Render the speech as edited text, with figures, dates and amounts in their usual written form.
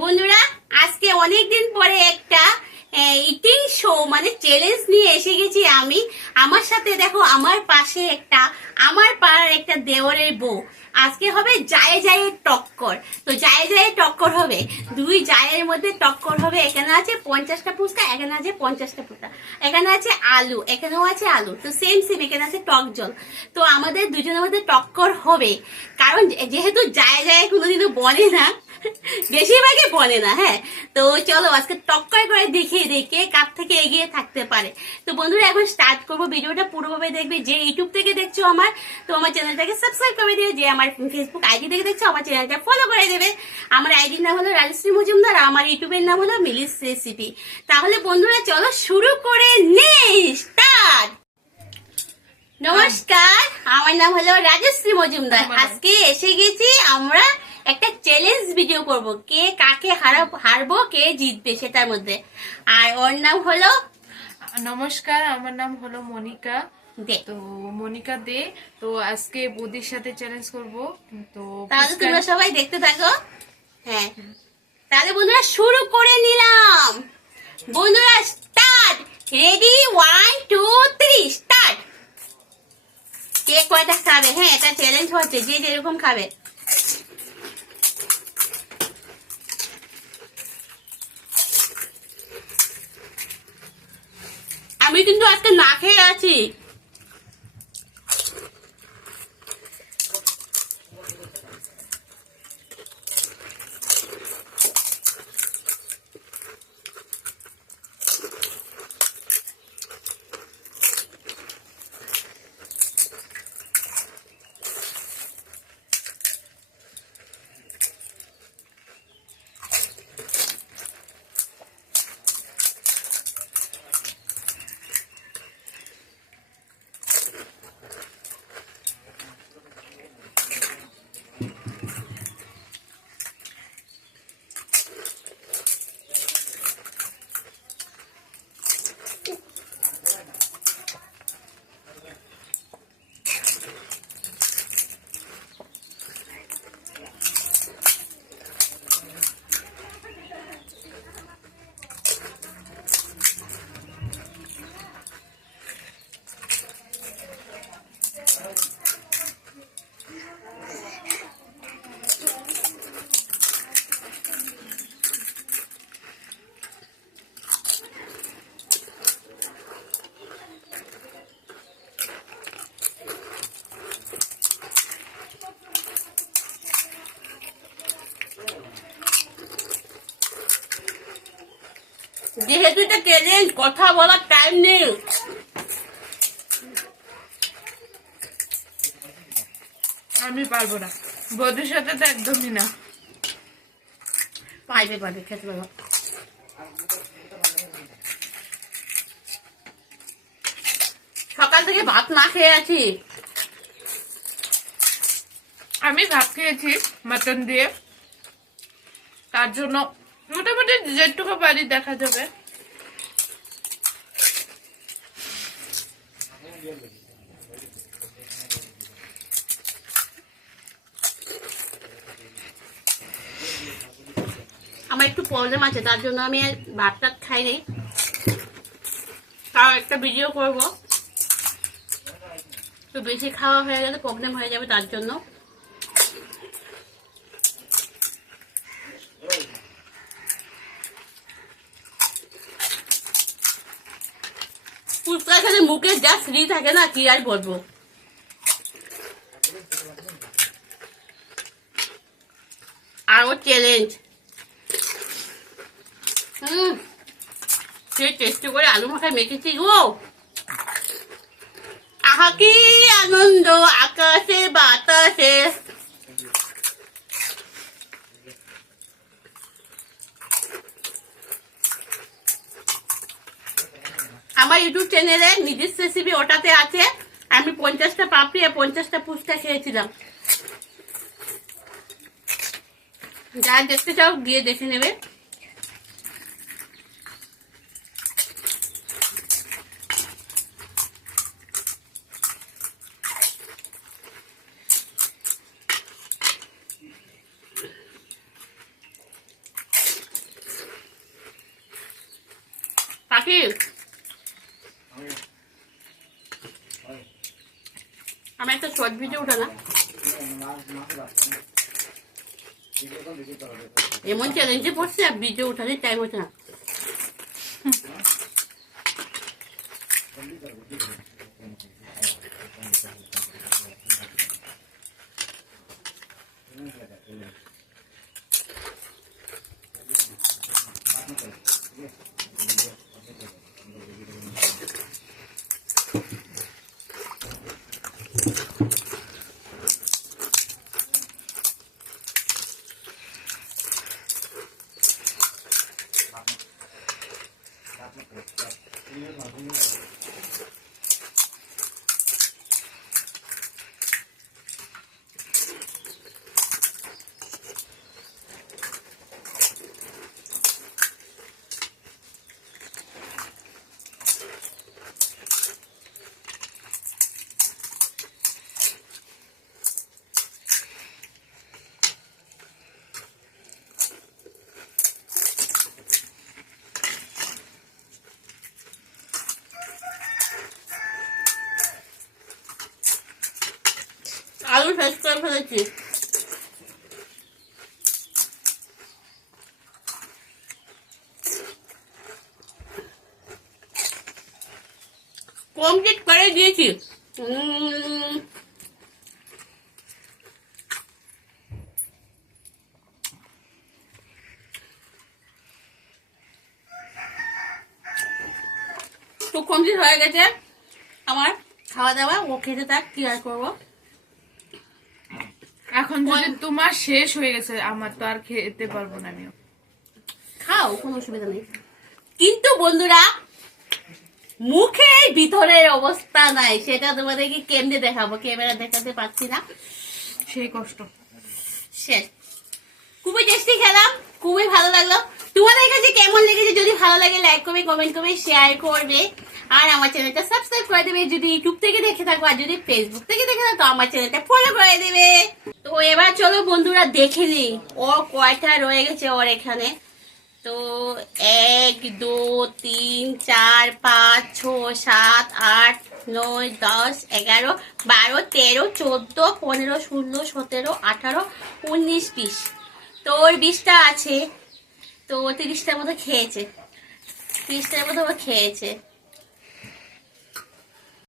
বন্ধুরা আজকে অনেক দিন পরে একটা ইটিং শো মানে চ্যালেঞ্জ নিয়ে এসে গেছি আমি। আমার সাথে দেখো আমার পাশে আমার পাড়ার একটা দেওরের বউ। আজকে হবে জায়ে জায়ে টক্কর। তো জায়ে জায়ে টক্কর হবে, দুই জায়ের মধ্যে টক্কর হবে। এখানে আছে 50টা ফুচকা, এখানে আছে 50টা ফুচকা, এখানে আছে আলু, এখানেও আছে আলু। তো সেম সেম এখানে আছে টক জল। তো আমাদের দুজনের মধ্যে টক্কর হবে, কারণ যেহেতু জায়ে জায়ে কোনোদিনও বনে না, বেশিরভাগই বলে না। হ্যাঁ, তো চলো আজকে টক্কর করে দেখিয়ে দেখে কার থেকে এগিয়ে থাকতে পারে। তো বন্ধুরা এখন স্টার্ট করবো, ভিডিওটা পুরোভাবে দেখবে। যে ইউটিউব থেকে দেখছো আমার, তো আমার চ্যানেলটাকে সাবস্ক্রাইব করে দেবে। যে আমার ফেসবুক আইডি থেকে দেখছো, আমার চ্যানেলটা ফলো করে দেবে। আমার আইডির নাম হলো রাজশ্রী মজুমদার, আমার ইউটিউবের নাম হলো মিলিস রেসিপি। তাহলে বন্ধুরা চলো শুরু করে নেই, স্টার্ট। নমস্কার, আমার নাম হলো রাজশ্রী মজুমদার। আজকে এসে গেছি আমরা একটা চ্যালেঞ্জ ভিডিও করব, কে কাকে হারবো, কে জিতবে সেটার মধ্যে। আর ওর নাম হলো, নমস্কার, আমার নাম হলো মনিকা দে। তো মনিকা দে। তো আজকে বৌদির সাথে চ্যালেঞ্জ করব। তো তাহলে তোমরা সবাই দেখতে থাকো। হ্যাঁ, তাহলে বন্ধুরা শুরু করে নিলাম। বন্ধুরা স্টার্ট, রেডি, 1 2 3 স্টার্ট। কে কয়টা খাবে? হ্যাঁ, এটা চ্যালেঞ্জ হচ্ছে, যে যেরকম খাবে। আমি কিন্তু আজকে না খেয়ে আছি। যেহেতু এটা চ্যালেঞ্জ, কথা বলার টাইম নেই। আমি পারবো না, বৌদির সাথে তো একদমই না। পারবে পারবে, খেতে পারবো। সকাল থেকে ভাত না খেয়ে আছি। আমি ভাত খেয়েছি মাটন দিয়ে, তার জন্য মোটামুটি যেটুকু পারি দেখা যাবে। আমার একটু প্রবলেম আছে, তার জন্য আমি আর ভাত টাত খাইনি। তাও একটা ভিডিও করব, তো বেশি খাওয়া হয়ে গেলে প্রবলেম হয়ে যাবে, তার জন্য। ফুচকা খেলে মুখে যা ফ্রি থাকে না, কি আর বলবো। আর ও চ্যালেঞ্জ, সে টেস্টি করে আলু মাখায় মেখেছি গো। আহা কি আনন্দ, আকাশে বাতাসে। আমার ইউটিউব চ্যানেলে নিজের রেসিপি ওটাতে আছে। আমি 50টা পাপড়ি আর 50টা ফুচকা খেয়েছিলাম। যা দেখতে চাও গিয়ে দেখে নেবে। কি আমি একটা শর্ট ভিডিও উঠা না এমন চ্যালেঞ্জে পড়ছে আর ভিডিও উঠাতে টাইম হচ্ছে না। আলু শেষ করে ফেলেছি। কমপ্লিট করে দিয়েছি। তো কমপ্লিট হয়ে গেছে আমার খাওয়া দাওয়া। ও খেতে থাক, কি আর করবো। এখন যদি তোমার শেষ হয়ে গেছে, আমার তো আর খেতে পারবো না আমিও। খাও, কোনো অসুবিধা নেই, কিন্তু বন্ধুরা মুখের ভিতরের অবস্থা নাই, সেটা তোমাদেরকে কেমনে দেখাবো, ক্যামেরা দেখাতে পারছি না, সেই কষ্ট। শেষ। খুবই টেস্টি খেলাম, খুবই ভালো লাগলো। তোমাদের কাছে কেমন লেগেছে? যদি ভালো লাগে লাইক করবে, কমেন্ট করবে, শেয়ার করবে, আর আমার চ্যানেলটা সাবস্ক্রাইব করে দেবে যদি ইউটিউব থেকে দেখে থাকো, আর যদি ফেসবুক থেকে দেখে থাকো আমার চ্যানেলটা ফলো করে দেবে। তো এবার চলো বন্ধুরা দেখে নিই ওর কয়টা রয়ে গেছে ওর এখানে। তো 1 2 3 4 5 6 7 8 9 10 11 12 13 14 15 16 17 18 19 20। তো ওর 20টা আছে, তো 30টার মতো খেয়েছে, 30টার মতো ও খেয়েছে।